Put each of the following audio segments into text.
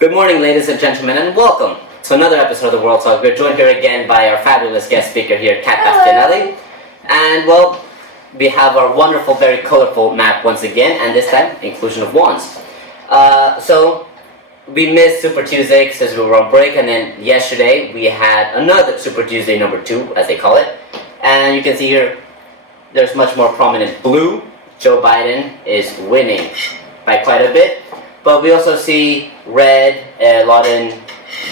Good morning, ladies and gentlemen, and welcome to another episode of the World Talk. We're joined here again by our fabulous guest speaker here, Kat Bastianelli. And, well, we have our wonderful, very colorful map once again, and this time, inclusion of wands. So, we missed Super Tuesday because we were on break, and then yesterday we had another Super Tuesday number 2, as they call it. And you can see here, there's much more prominent blue. Joe Biden is winning by quite a bit. But we also see red a lot in,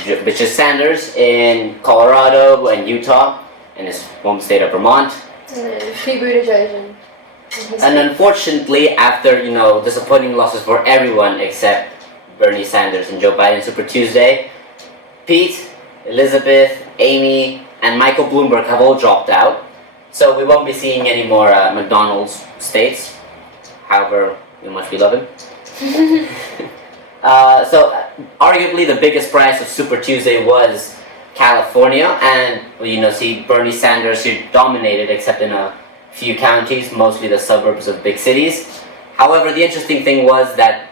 which is Sanders in Colorado and Utah, in his home state of Vermont. And unfortunately, after disappointing losses for everyone except Bernie Sanders and Joe Biden Super Tuesday, Pete, Elizabeth, Amy, and Michael Bloomberg have all dropped out. So we won't be seeing any more McDonald's states. However much we love him. So arguably the biggest prize of Super Tuesday was California, and see Bernie Sanders here dominated except in a few counties, mostly the suburbs of big cities. However, the interesting thing was that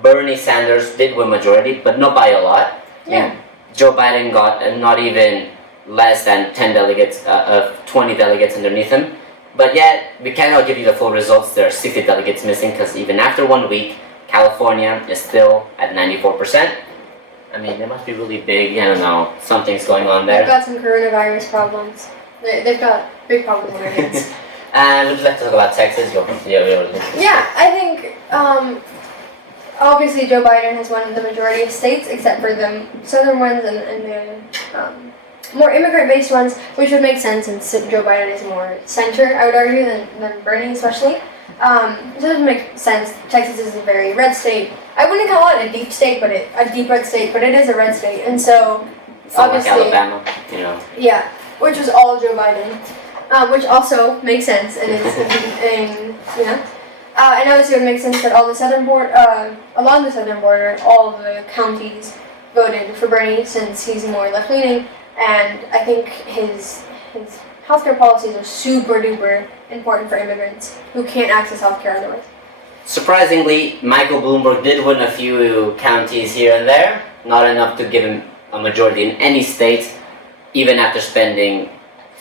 Bernie Sanders did win majority, but not by a lot. Yeah. Joe Biden got not even less than 10 delegates, 20 delegates underneath him. But yet, we cannot give you the full results. There are 60 delegates missing because even after 1 week, California is still at 94%. I mean, they must be really big. I don't know. Something's going on there. They've got some coronavirus problems. They've got big problems on their hands. And would you like to talk about Texas? Yeah, I think obviously Joe Biden has won the majority of states except for the southern ones and the more immigrant-based ones, which would make sense since Joe Biden is more center, I would argue, than Bernie especially. So it doesn't make sense. Texas is a very red state. I wouldn't call it a deep state, but a deep red state, but it is a red state, and so it's not obviously like Alabama, Yeah, which was all Joe Biden, which also makes sense, and and obviously it would make sense that all the southern along the southern border, all the counties voted for Bernie since he's more left-leaning, and I think his healthcare policies are super duper important for immigrants who can't access healthcare otherwise. Surprisingly, Michael Bloomberg did win a few counties here and there, not enough to give him a majority in any state, even after spending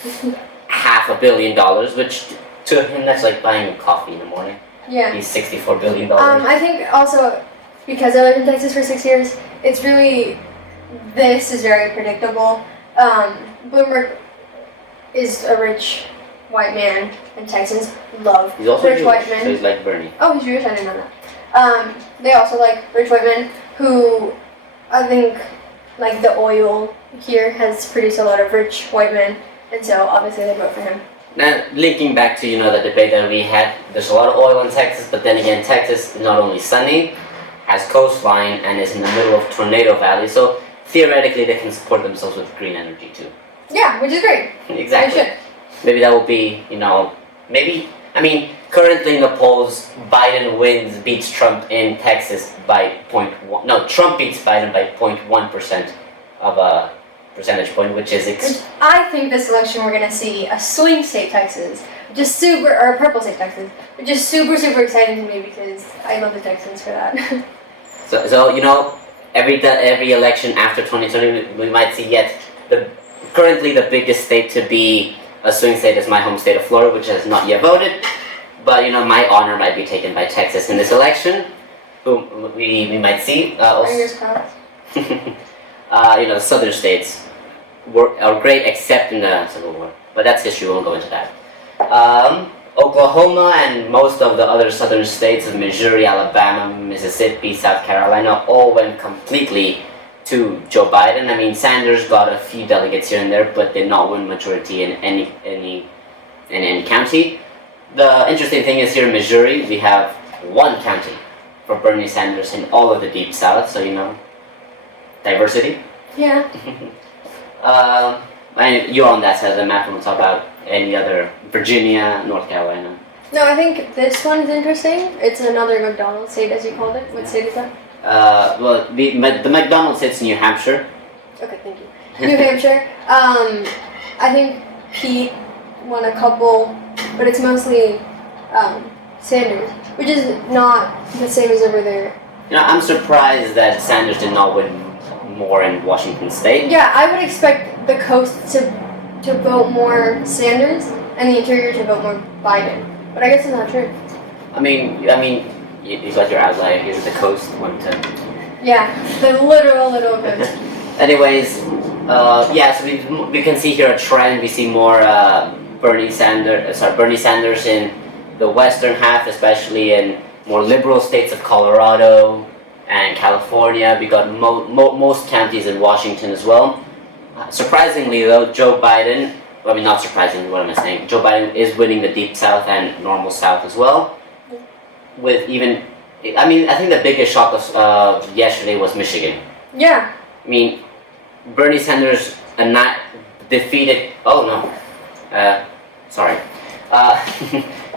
$500 million, which to him that's like buying a coffee in the morning. Yeah. He's $64 billion. I think also because I lived in Texas for 6 years, this is very predictable. Bloomberg is a rich white man, and Texans love he's also rich Jewish, white men. so he's like Bernie. Oh, he's Jewish? I didn't know that. They also like rich white men who, I think, like the oil here has produced a lot of rich white men, and so obviously they vote for him. Now, linking back to the debate that we had, there's a lot of oil in Texas, but then again, Texas is not only sunny, has coastline, and is in the middle of Tornado Valley, so theoretically they can support themselves with green energy too. Yeah, which is great. Exactly. They should. Maybe that will be, currently in the polls, Biden beats Trump in Texas by 0.1. No, Trump beats Biden by 0.1% of a percentage point, which is... I think this election we're going to see a swing state Texas, or a purple state Texas, which is super, super exciting to me because I love the Texans for that. So every election after 2020, we might see currently the biggest state to be a swing state is my home state of Florida, which has not yet voted. But my honor might be taken by Texas in this election, who we might see. Fingers crossed. The southern states are great except in the Civil War, but that's history. We won't go into that. Oklahoma and most of the other southern states of Missouri, Alabama, Mississippi, South Carolina all went completely to Joe Biden. I mean, Sanders got a few delegates here and there, but did not win majority in any county. The interesting thing is here in Missouri, we have one county for Bernie Sanders in all of the deep south, so diversity. Yeah. And you're on that side of the map, and we'll talk about any other, Virginia, North Carolina. No, I think this one is interesting. It's another McDonald's state, as you called it. What state is that? The McDonald's sits in New Hampshire. Okay, thank you. New Hampshire. I think Pete won a couple, but it's mostly Sanders, which is not the same as over there I'm surprised that Sanders did not win more in Washington State. Yeah, I would expect the coast to vote more Sanders and the interior to vote more Biden. But I guess it's not true. I mean, you got your outlier here, the coast one to. Yeah, the literal coast. Anyways, so we can see here a trend. We see more Bernie Sanders in the western half, especially in more liberal states of Colorado and California. We got most counties in Washington as well. Surprisingly though, Joe Biden, I mean not surprisingly, what am I saying? Joe Biden is winning the deep south and normal south as well. With even, I think the biggest shock of yesterday was Michigan. Yeah. I mean, Bernie Sanders defeated,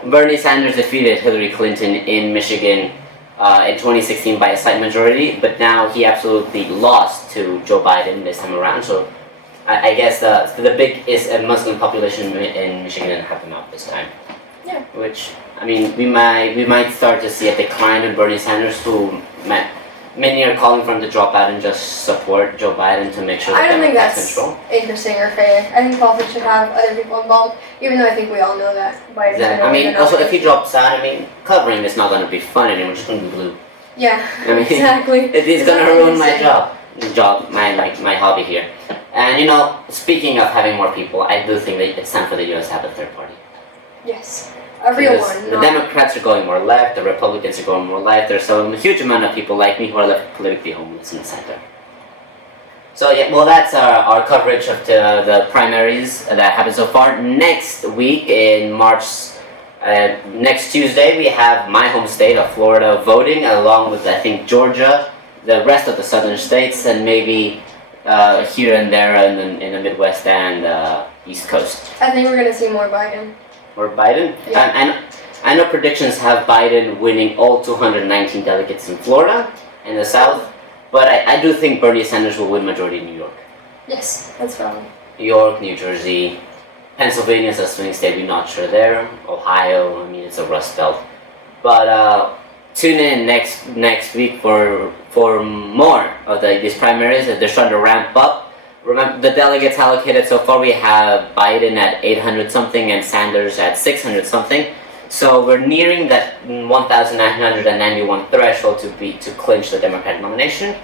Bernie Sanders defeated Hillary Clinton in Michigan in 2016 by a slight majority, but now he absolutely lost to Joe Biden this time around. So I guess the biggest Muslim population in Michigan didn't help him out this time. Yeah. Which, I mean, we might start to see a decline in Bernie Sanders, who many are calling for him to drop out and just support Joe Biden to make sure that I don't think Democrats that's control. interesting or fair. I think politics should have other people involved, even though I think we all know that Biden's Exactly. I mean, also if he drops out, covering is not going to be fun anymore. It's just going to be blue. Yeah. I mean, exactly. It's going to ruin my job, my hobby here. And speaking of having more people, I do think that it's time for the U.S. to have a third party. Yes. A real Because one. The Democrats are going more left, the Republicans are going more left. There's a huge amount of people like me who are left politically homeless in the center. So yeah, well that's our coverage of the primaries that happened so far. Next week in March, next Tuesday, we have my home state of Florida voting, along with I think Georgia, the rest of the southern states, and maybe here and there in the Midwest and East Coast. I think we're going to see more Biden. Or Biden? Yeah. And I know predictions have Biden winning all 219 delegates in Florida and the South, but I do think Bernie Sanders will win majority in New York. Yes, that's valid. New York, New Jersey, Pennsylvania is a swing state, we're not sure there. Ohio, it's a rust belt. But tune in next week for more of these primaries. They're starting to ramp up. Remember, the delegates allocated so far, we have Biden at 800 something and Sanders at 600 something. So we're nearing that 1,991 threshold to clinch the Democratic nomination.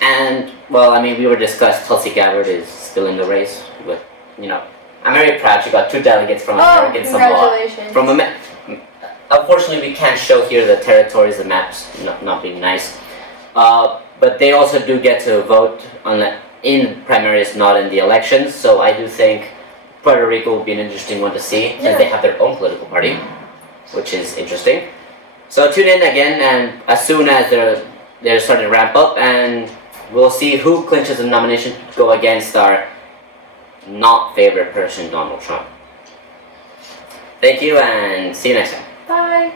And, we were discussed, Tulsi Gabbard is still in the race. But, I'm very proud she got 2 delegates from American Samoa. Congratulations. Unfortunately, we can't show here the territories, the maps not being nice. But they also do get to vote in primaries, not in the elections. So I do think Puerto Rico will be an interesting one to see, since they have their own political party, which is interesting. So tune in again, and as soon as they're starting to ramp up, and we'll see who clinches the nomination to go against our not favorite person, Donald Trump. Thank you, and see you next time. Bye.